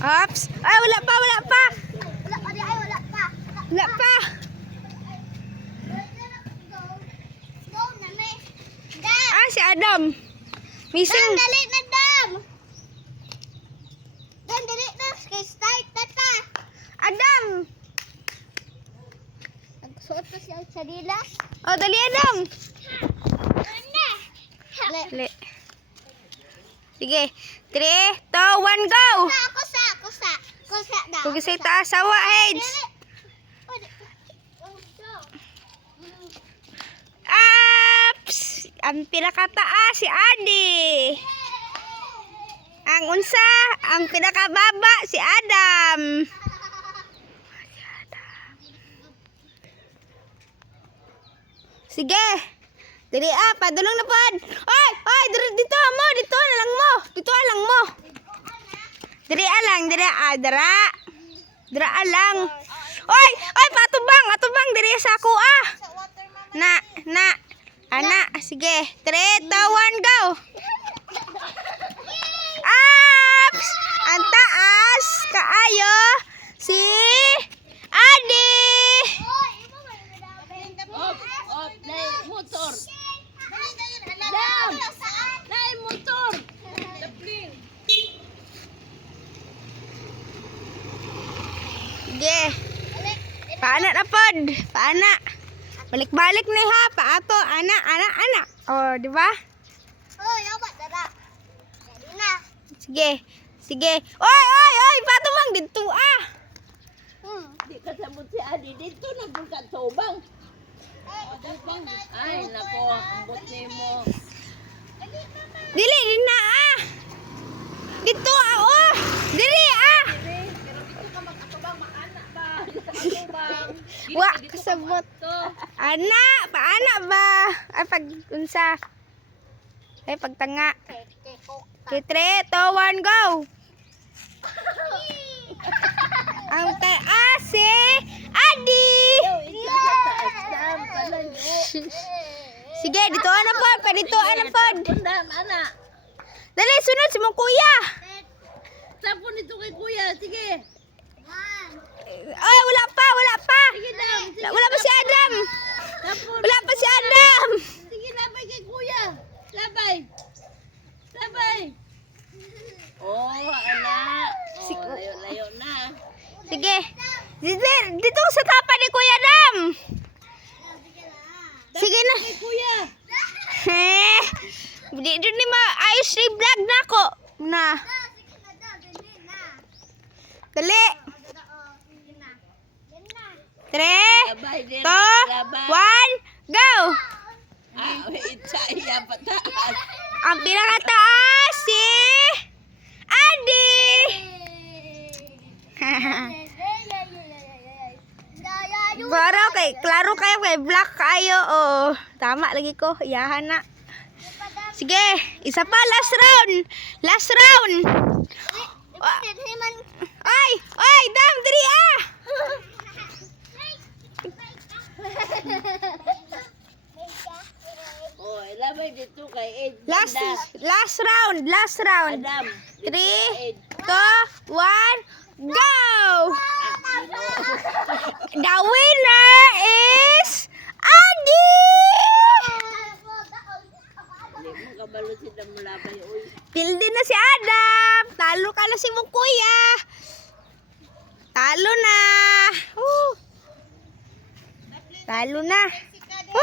Ops. Ay, wala pa, wala pa. Wala pa di ay, wala pa. Wala pa. Go na may. Dam. Ah, si Adam. Missing. Dam, dali na dam. Dam, dali na. Kay start tata. Adam. Nagsuot pa siya sa dilas. Oh, dali Adam. Ano? Dali. Sige. 3, 2, 1, go. Kusa daw. Kung sa taas, sawa, heads. Ups! Ang pinakataas, si Adi. Ang unsa, ang pinakababa, si Adam. Sige. Dili padulong na pod. Oy, oy, dito mo, dito na lang mo. Dito lang mo. Diri alang, dira. Dira alang. Oy, oy, atubang diri sa ako ah. Na. Ana, sige. 3, 2, 1, go. Ups! Ang taas, kaayo, si Adi. Motor. Dam. Nay motor. Dabling. Sige. Paana na pod. Paana. Balik-balik ni ha. Paato. Ana. Oh, di ba? Oh, yawa dara. Dali na. Sige. Oy. Pato mang dito ah. Di ka sabot si Adi dito na ka tubang. Ay nako, ambot nimo. Dili din na ah. Dito ah. Oh. Dili ah. Pero dito ka mag-atubang maana ba? Atubang. Wa kasabot. Ana, paana ba? Ay pag unsa? Ay pagtanga. Okay, 3, 2, 1, go. Ang taas si Adi. Sige, dito ana pod, dito ana pod. Dam ana. Dali sunod si mong kuya. Tapon ito kay kuya, sige. Ay, wala pa. Sige dam. Wala pa si Adam. Tapon. Wala pa si Adam. Sige labay kay kuya. Labay. Oh, anak. Oh, layo na. Sige. Dito sa tapa ni Kuya Adam. Sige na. Kay kuya. Di ni ayos ni vlog na ko. Na. Dali. 3, Labay din. 2, 1, go. Ah, itsa iya pataas. Ang pinakataas si Adi. Baro kay klaro kayo kay black kayo oh. Tama lagi ko, iyahan na. Sige, isa pa last round. Ay, dam diri ah. Oh, labay dito kay Ed. Last round. Adam. 3, 2, 1, go! The winner is Adi! Hindi mo kabalo si Damulabay. Uy. Pildi na si Adam. Talo ka na si mong kuya. Talo na. Talo na.